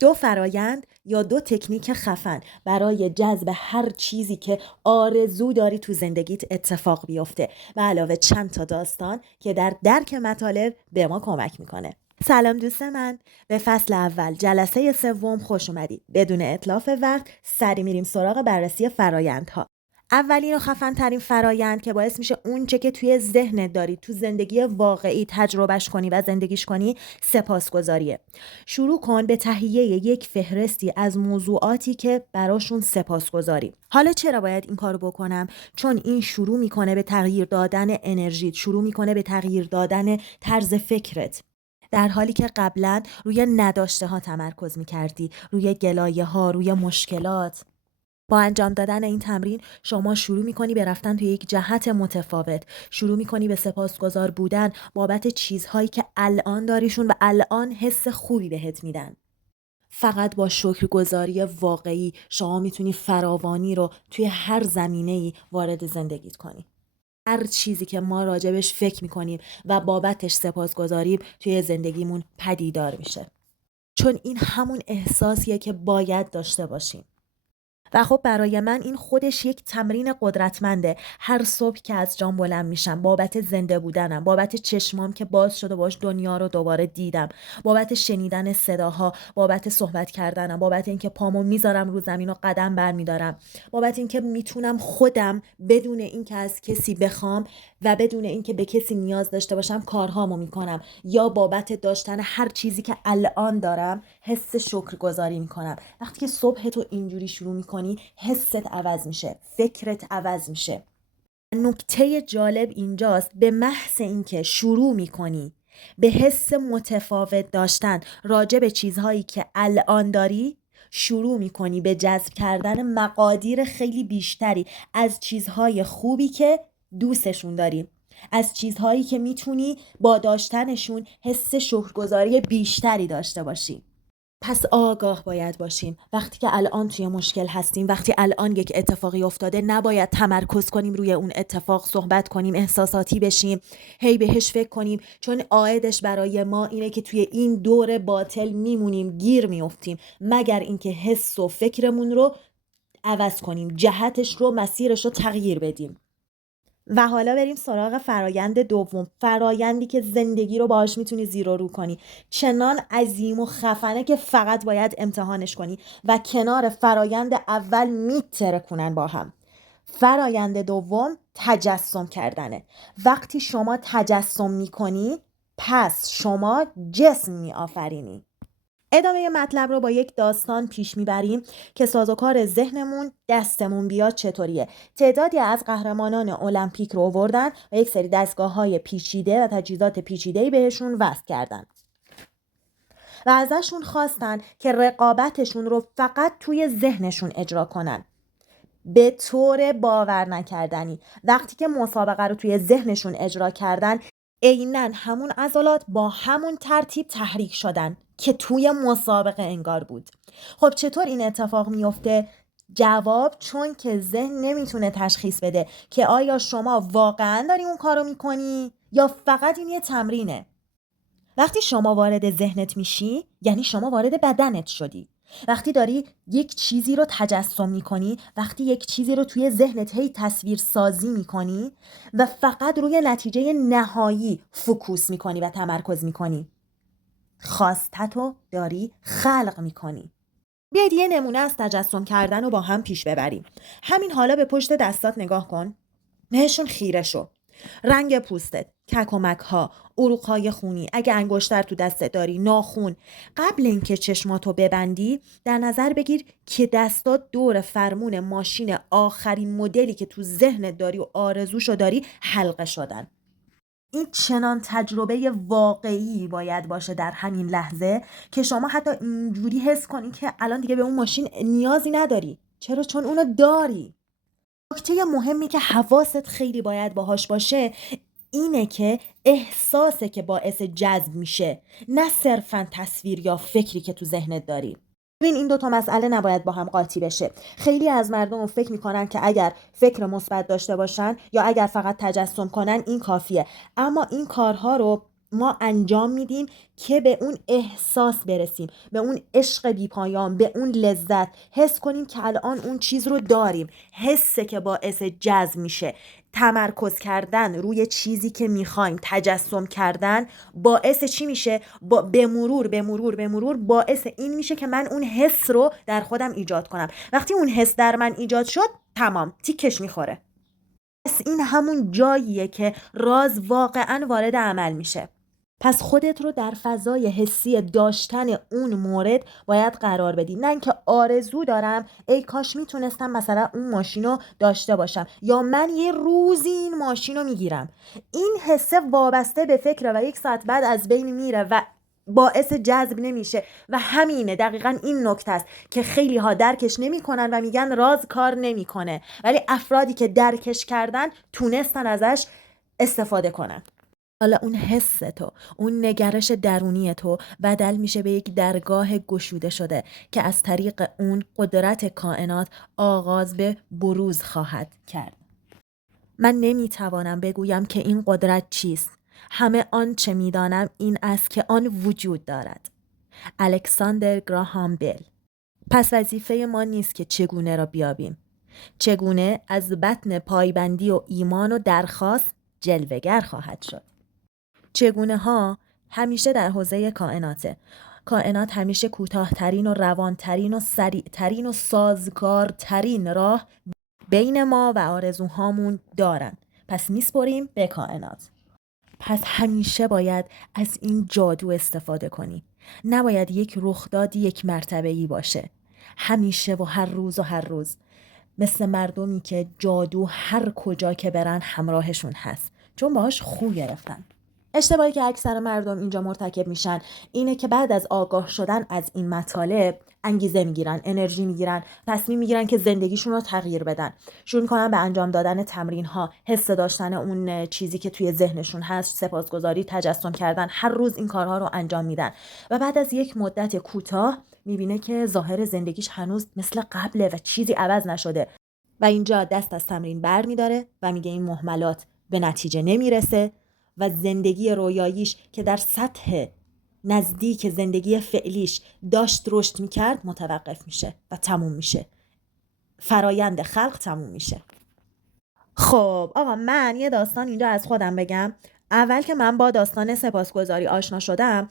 دو فرایند یا دو تکنیک خفن برای جذب هر چیزی که آرزو داری تو زندگیت اتفاق بیفته، به علاوه چند تا داستان که در درک مطالب به ما کمک میکنه. سلام دوست من، به فصل اول جلسه سوم خوش اومدید. بدون اتلاف وقت سری میریم سراغ بررسی فرایندها. اولین و خفن ترین فرایند که باعث میشه اون چه که توی ذهنت داری تو زندگی واقعی تجربهش کنی و زندگیش کنی سپاسگزاریه. شروع کن به تهیه یک فهرستی از موضوعاتی که براشون سپاسگزاری. حالا چرا باید این کارو بکنم؟ چون این شروع میکنه به تغییر دادن انرژیت، شروع میکنه به تغییر دادن طرز فکرت. در حالی که قبلا روی نداشته ها تمرکز میکردی، روی گلایه ها، روی مشکلات. با انجام دادن این تمرین شما شروع می‌کنی به رفتن توی یک جهت متفاوت، شروع می‌کنی به سپاسگزار بودن بابت چیزهایی که الان داریشون و الان حس خوبی بهت میدن. فقط با شکرگزاری واقعی شما میتونی فراوانی رو توی هر زمینه‌ای وارد زندگیت کنی. هر چیزی که ما راجبش فکر می‌کنیم و بابتش سپاسگزاریم توی زندگیمون پدیدار میشه. چون این همون احساسیه که باید داشته باشیم. و خب برای من این خودش یک تمرین قدرتمنده. هر صبح که از جام بلند میشم بابت زنده بودنم، بابت چشمام که باز شده باش دنیا رو دوباره دیدم، بابت شنیدن صداها، بابت صحبت کردنم، بابت اینکه پامو میذارم رو زمین و قدم برمیدارم، بابت اینکه میتونم خودم بدون اینکه از کسی بخوام و بدون اینکه به کسی نیاز داشته باشم کارهامو میکنم، یا بابت داشتن هر چیزی که الان دارم حس شکرگزاری میکنم. وقتی که صبح تو اینجوری شروع میکنی حست عوض میشه، فکرت عوض میشه. نکته جالب اینجاست، به محض اینکه شروع میکنی به حس متفاوت داشتن راجع به چیزهایی که الان داری، شروع میکنی به جذب کردن مقادیر خیلی بیشتری از چیزهای خوبی که دوستشون داری، از چیزهایی که میتونی با داشتنشون حس شکرگزاری بیشتری داشته باشی. پس آگاه باید باشیم. وقتی که الان توی مشکل هستیم، وقتی الان یک اتفاقی افتاده، نباید تمرکز کنیم روی اون اتفاق، صحبت کنیم، احساساتی بشیم، هی بهش فکر کنیم، چون عایدش برای ما اینه که توی این دور باطل میمونیم، گیر میافتیم، مگر اینکه حس و فکرمون رو عوض کنیم، جهتش رو، مسیرش رو تغییر بدیم. و حالا بریم سراغ فرایند دوم، فرایندی که زندگی رو باهاش میتونی زیر و رو کنی. چنان عظیم و خفنه که فقط باید امتحانش کنی و کنار فرایند اول میترکونن با هم. فرایند دوم تجسم کردنه. وقتی شما تجسم میکنی پس شما جسم میآفرینی. ادامه مطلب رو با یک داستان پیش میبریم که سازوکار ذهنمون دستمون بیاد چطوریه. تعدادی از قهرمانان المپیک رو آوردن و یک سری دستگاه‌های پیچیده و تجهیزات پیچیده‌ای بهشون وصل کردن و ازشون خواستن که رقابتشون رو فقط توی ذهنشون اجرا کنن. به طور باور نکردنی وقتی که مسابقه رو توی ذهنشون اجرا کردن، عیناً همون عضلات با همون ترتیب تحریک شدن که توی مسابقه انگار بود. خب چطور این اتفاق میفته؟ جواب چون که ذهن نمیتونه تشخیص بده که آیا شما واقعاً داری اون کارو میکنی یا فقط این یه تمرینه. وقتی شما وارد ذهنت میشی یعنی شما وارد بدنت شدی. وقتی داری یک چیزی رو تجسم میکنی، وقتی یک چیزی رو توی ذهنت هی تصویر سازی میکنی و فقط روی نتیجه نهایی فوکوس میکنی و تمرکز میکنی، خواستتو داری خلق میکنی. بیاید یه نمونه از تجسم کردن رو با هم پیش ببریم. همین حالا به پشت دستات نگاه کن، بهشون خیره شو. رنگ پوستت، ککمک ها، عروق‌های خونی، اگه انگشتر تو دستت داری، ناخون. قبل اینکه چشماتو ببندی در نظر بگیر که دستات دور فرمون ماشین آخرین مدلی که تو ذهنت داری و آرزوشو داری حلقه شدن. این چنان تجربه واقعی باید باشه در همین لحظه که شما حتی اینجوری حس کنی که الان دیگه به اون ماشین نیازی نداری. چرا؟ چون اونو داری. نکته مهمی که حواست خیلی باید باهاش باشه اینه که احساسه که باعث جذب میشه، نه صرفاً تصویر یا فکری که تو ذهنت داری. ببین این دوتا مسئله نباید با هم قاطی بشه. خیلی از مردم فکر میکنن که اگر فکر مثبت داشته باشن یا اگر فقط تجسم کنن این کافیه، اما این کارها رو ما انجام میدیم که به اون احساس برسیم، به اون عشق بیپایان، به اون لذت، حس کنیم که الان اون چیز رو داریم. حسه که باعث جذب میشه. تمرکز کردن روی چیزی که میخوایم، تجسم کردن باعث چی میشه؟ به مرور باعث این میشه که من اون حس رو در خودم ایجاد کنم. وقتی اون حس در من ایجاد شد، تمام، تیکش میخوره. پس این همون جاییه که راز واقعا وارد عمل میشه. پس خودت رو در فضای حسی داشتن اون مورد باید قرار بدی، نه اینکه آرزو دارم ای کاش میتونستم مثلا اون ماشین رو داشته باشم، یا من یه روزی این ماشین رو میگیرم. این حسه وابسته به فکر و 1 ساعت بعد از بین میره و باعث جذب نمیشه. و همینه دقیقا این نکته است که خیلی ها درکش نمیکنن و میگن راز کار نمیکنه، ولی افرادی که درکش کردن تونستن ازش استفاده کنن. حالا اون حس تو، اون نگرش درونی تو بدل میشه به یک درگاه گشوده شده که از طریق اون قدرت کائنات آغاز به بروز خواهد کرد. من نمیتوانم بگویم که این قدرت چیست. همه آنچه میدانم این است که آن وجود دارد. الکساندر گراهام بل. پس وظیفه ما نیست که چگونه را بیابیم. چگونه از بطن پایبندی و ایمان و درخواست جلوه‌گر خواهد شد. چگونه ها همیشه در حوزه کائناته. کائنات همیشه کوتاه‌ترین و روانترین و سریعترین و سازگارترین راه بین ما و آرزوهامون دارن. پس میسپریم به کائنات. پس همیشه باید از این جادو استفاده کنی. نباید یک رخدادی 1 مرتبه‌ای باشه. همیشه و هر روز مثل مردمی که جادو هر کجا که برن همراهشون هست، چون باهاش خو گرفتن. اشتباهی که اکثر مردم اینجا مرتکب میشن اینه که بعد از آگاه شدن از این مطالب انگیزه میگیرن، انرژی میگیرن، تصمیم میگیرن که زندگیشون رو تغییر بدن. شروع میکنن به انجام دادن تمرین ها، حس داشتن اون چیزی که توی ذهنشون هست، سپاسگزاری، تجسم کردن. هر روز این کارها رو انجام میدن و بعد از یک مدت کوتاه میبینه که ظاهر زندگیش هنوز مثل قبله و چیزی عوض نشده و اینجا دست از تمرین بر میداره و میگه این مهملات به نتیجه نمیرسه و زندگی رویاییش که در سطح نزدیک زندگی فعلیش داشت رشد میکرد متوقف میشه و تموم میشه. فرایند خلق تموم میشه. خب آقا، من یه داستان اینجا از خودم بگم. اول که من با داستان سپاسگزاری آشنا شدم،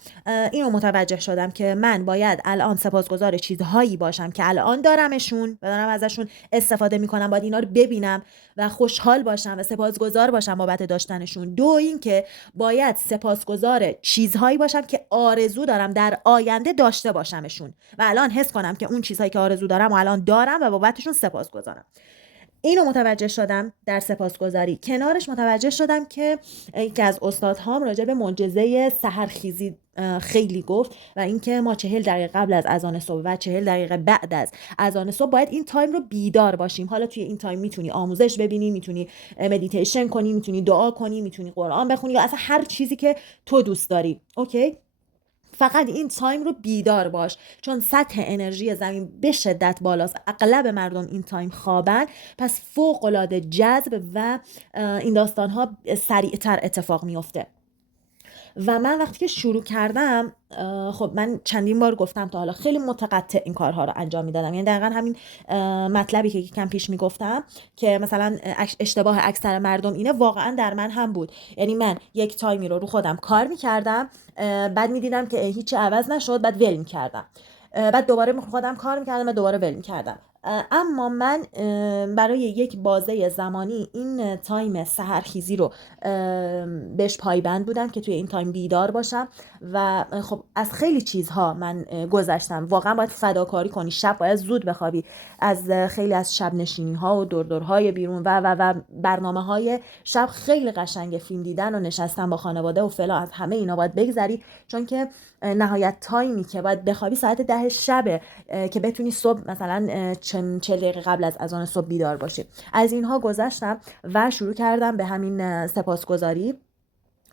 اینو متوجه شدم که من باید الان سپاسگزار چیزهایی باشم که الان دارمشون و دارم ازشون استفاده میکنم. باید اینا رو ببینم و خوشحال باشم و سپاسگزار باشم بابت داشتنشون. 2 این که باید سپاسگزار چیزهایی باشم که آرزو دارم در آینده داشته باشمشون و الان حس کنم که اون چیزهایی که آرزو دارم و الان دارم و بابتشون سپاسگزارم. اینو متوجه شدم در سپاسگزاری. کنارش متوجه شدم که یکی از استادهام راجع به معجزه سحرخیزی خیلی گفت و اینکه ما 40 دقیقه قبل از اذان صبح و 40 دقیقه بعد از اذان صبح باید این تایم رو بیدار باشیم. حالا توی این تایم میتونی آموزش ببینی، میتونی مدیتیشن کنی، میتونی دعا کنی، میتونی قرآن بخونی یا اصلا هر چیزی که تو دوست داری. اوکی؟ فقط این تایم رو بیدار باش، چون سطح انرژی زمین به شدت بالاست. اغلب مردم این تایم خوابن، پس فوق العاده جذب و این داستان ها سریعتر اتفاق میفته. و من وقتی که شروع کردم، خب من چندین بار گفتم تا حالا خیلی متقطع این کارها رو انجام میدادم. یعنی دقیقا همین مطلبی که کم پیش میگفتم که مثلا اشتباه اکثر مردم اینه، واقعا در من هم بود. یعنی من یک تایمی رو خودم کار میکردم، بعد میدیدم که هیچی عوض نشد، بعد ول میکردم، بعد دوباره خودم کار میکردم و دوباره ول میکردم. اما من برای یک بازه زمانی این تایم سحرخیزی رو بهش پایبند بودم که توی این تایم بیدار باشم و خب از خیلی چیزها من گذشتم. واقعا باید فداکاری کنی، شب باید زود بخوابی، از خیلی از شب نشینی ها و دورهای بیرون و برنامه های شب. خیلی قشنگ فیلم دیدن و نشستن با خانواده و فلان، از همه اینا باید بگذری، چون که نهایت تایمی که باید بخوابی ساعت 10 شبه که بتونی صبح مثلا 40 دقیقه قبل از اذان صبح بیدار باشی. از اینها گذشتم و شروع کردم به همین سپاسگزاری.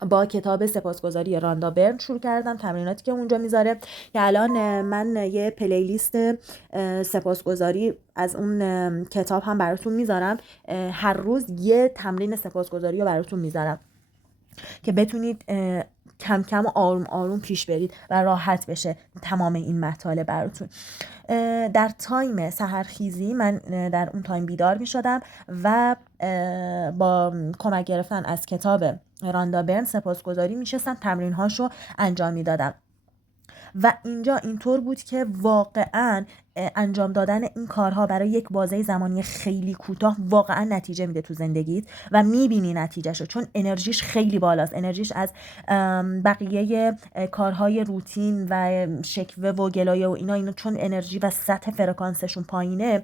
با کتاب سپاسگزاری راندا برن شروع کردم، تمریناتی که اونجا میذاره که الان من یه پلیلیست سپاسگزاری از اون کتاب هم براتون میذارم. هر روز یه تمرین سپاسگزاری رو براتون میذارم. که بتونید کم کم و آروم آروم پیش برید و راحت بشه تمام این مطالب براتون. در تایم سحرخیزی من در اون تایم بیدار می شدم و با کمک گرفتن از کتاب راندا برن سپاسگزاری می شستم، تمرین هاشو انجام می دادم و اینجا اینطور بود که واقعا انجام دادن این کارها برای یک بازه زمانی خیلی کوتاه واقعا نتیجه میده تو زندگیت و میبینی نتیجهشو، چون انرژیش خیلی بالاست. انرژیش از بقیه کارهای روتین و شکوه و گلایه و اینا چون انرژی و سطح فرکانسشون پایینه،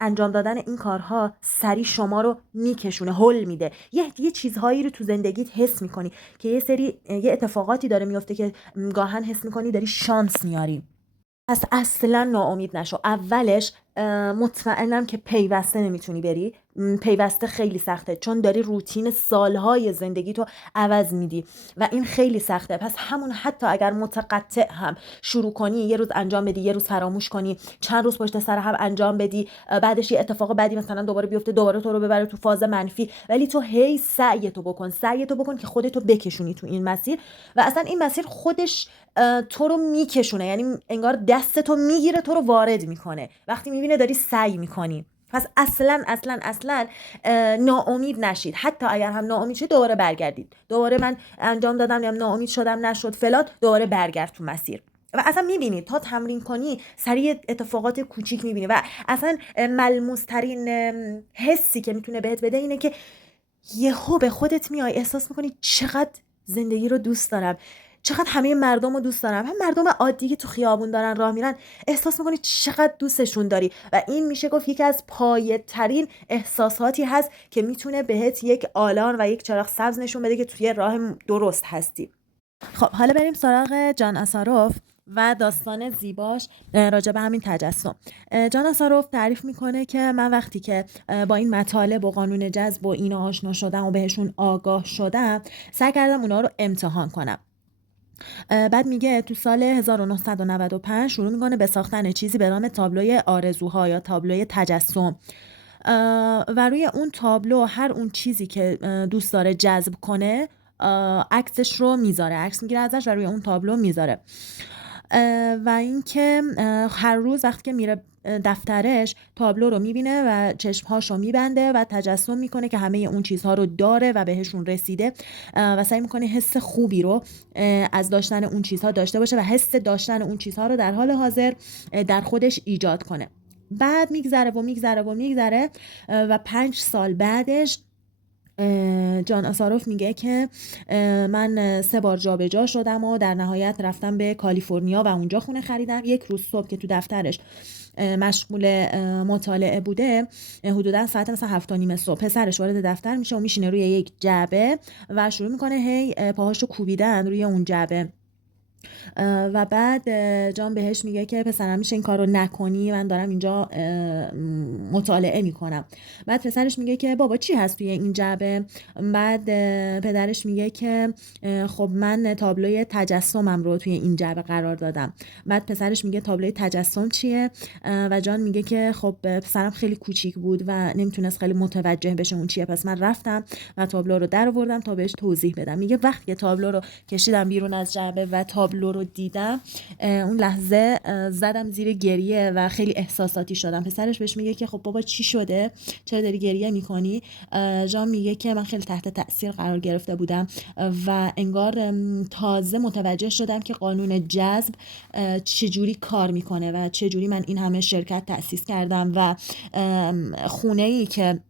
انجام دادن این کارها سری شما رو میکشونه، هول میده. یه چیزهایی رو تو زندگیت حس میکنی که یه اتفاقاتی داره میفته که گاهن حس میکنی داری شانس میاری. پس اصلا ناامید نشو. اولش مطمئنم که پیوسته نمیتونی بری، پیوسته خیلی سخته، چون داری روتین سالهای زندگی تو عوض میدی و این خیلی سخته. پس همون حتی اگر متقطع هم شروع کنی، یه روز انجام بدی، یه روز فراموش کنی، چند روز پشت سر هم انجام بدی، بعدش یه اتفاق بعدی مثلا دوباره بیفته، دوباره تو رو ببره تو فاز منفی، ولی تو هی سعی تو بکن که خودتو بکشونی تو این مسیر و اصلا این مسیر خودش تو رو میکشونه، یعنی انگار دست تو میگیره، تو رو وارد میکنه وقتی میبینه داری سعی میکنی. پس اصلا ناامید نشید. حتی اگر هم ناامید شید دوباره برگردید، دوباره من انجام دادم یا ناامید شدم نشد فلان، دوباره برگرد تو مسیر و اصلا میبینید تا تمرین کنی سریع اتفاقات کوچیک میبینی و اصلا ملموس ترین حسی که میتونه بهت بده اینه که یهو به خودت میای احساس میکنی چقدر زندگی رو دوست دارم، چقدر همه مردم رو دوست دارم، هم مردم عادی که تو خیابون دارن راه میرن احساس میکنی چقدر دوستشون داری و این میشه گفت یکی از پایه‌ترین احساساتی هست که میتونه بهت یک آلان و یک چراغ سبز نشون بده که توی راه درست هستی. خب حالا بریم سراغ جان آساروف و داستان زیباش راجع به همین تجسم. جان آساروف تعریف میکنه که من وقتی که با این مطالب و قانون جذب و اینا آشنا شدم و بهشون آگاه شدم، سعی کردم اونا رو امتحان کنم. بعد میگه تو سال 1995 شروع میکنه به ساختن چیزی به نام تابلوی آرزوها یا تابلوی تجسم و روی اون تابلو هر اون چیزی که دوست داره جذب کنه عکسش رو میذاره، عکس میگیره ازش و روی اون تابلو میذاره و اینکه هر روز وقتی که میره دفترش تابلو رو میبینه و چشمهاش رو میبنده و تجسم میکنه که همه اون چیزها رو داره و بهشون رسیده و سعی میکنه حس خوبی رو از داشتن اون چیزها داشته باشه و حس داشتن اون چیزها رو در حال حاضر در خودش ایجاد کنه. بعد میگذره و 5 سال بعدش جان آساروف میگه که من 3 بار جابجا شدم و در نهایت رفتم به کالیفرنیا و اونجا خونه خریدم. یک روز صبح که تو دفترش مشغول مطالعه بوده، حدودا ساعت مثلا 7:30 صبح پسرش وارد دفتر میشه و میشینه روی یک جعبه و شروع میکنه هی پاهاشو کوبیدن روی اون جعبه و بعد جان بهش میگه که پسرم میشه این کار رو نکنی، من دارم اینجا مطالعه میکنم. بعد پسرش میگه که بابا چی هست توی این جعبه؟ بعد پدرش میگه که خب من تابلوی تجسمم رو توی این جعبه قرار دادم. بعد پسرش میگه تابلوی تجسم چیه؟ و جان میگه که خب پسرم خیلی کوچیک بود و نمیتونست خیلی متوجه بشه اون چیه، پس من رفتم و تابلو رو در آوردم تا بهش توضیح بدم. میگه وقتی که تابلو رو کشیدم بیرون از جعبه و تابلو رو دیدم، اون لحظه زدم زیر گریه و خیلی احساساتی شدم. پسرش بهش میگه که خب بابا چی شده؟ چرا داری گریه میکنی؟ جان میگه که من خیلی تحت تاثیر قرار گرفته بودم و انگار تازه متوجه شدم که قانون جذب چجوری کار میکنه و چجوری من این همه شرکت تأسیس کردم و خونه‌ای که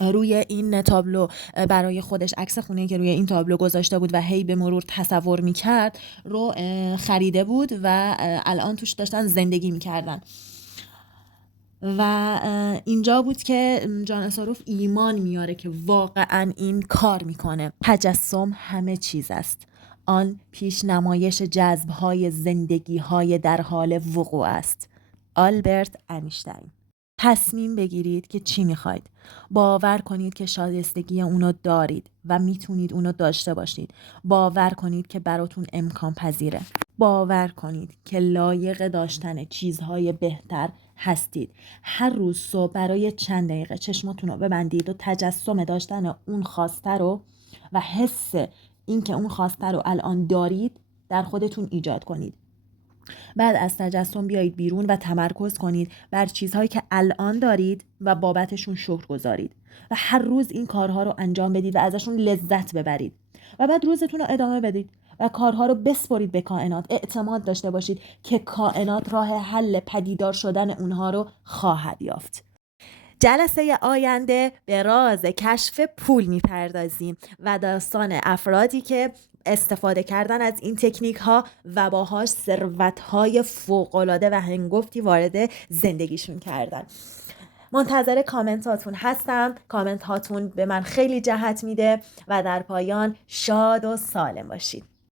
روی این تابلو برای خودش، عکس خونه‌ای که روی این تابلو گذاشته بود و هی به مرور تصور میکرد رو خریده بود و الان توش داشتن زندگی میکردن. و اینجا بود که جان آساروف ایمان میاره که واقعا این کار میکنه. تجسم همه چیز است، آن پیش نمایش جذب‌های زندگی‌های در حال وقوع است. آلبرت انیشتین. تصمیم بگیرید که چی میخواید. باور کنید که شایستگی اونو دارید و میتونید اونو داشته باشید. باور کنید که براتون امکان پذیره. باور کنید که لایق داشتن چیزهای بهتر هستید. هر روز صبح برای چند دقیقه چشماتون رو ببندید و تجسم داشتن اون خواسته رو و حس این که اون خواسته رو الان دارید در خودتون ایجاد کنید. بعد از تجسم بیایید بیرون و تمرکز کنید بر چیزهایی که الان دارید و بابتشون شکر گذارید و هر روز این کارها رو انجام بدید و ازشون لذت ببرید و بعد روزتون رو ادامه بدید و کارها رو بسپرید به کائنات. اعتماد داشته باشید که کائنات راه حل پدیدار شدن اونها رو خواهد یافت. جلسه آینده به راز کشف پول میپردازیم و داستان افرادی که استفاده کردن از این تکنیک ها و باهاش ثروت های فوق‌العاده و هنگفتی وارد زندگیشون کردن. منتظر کامنت هاتون هستم. کامنت هاتون به من خیلی جهت میده و در پایان شاد و سالم باشید.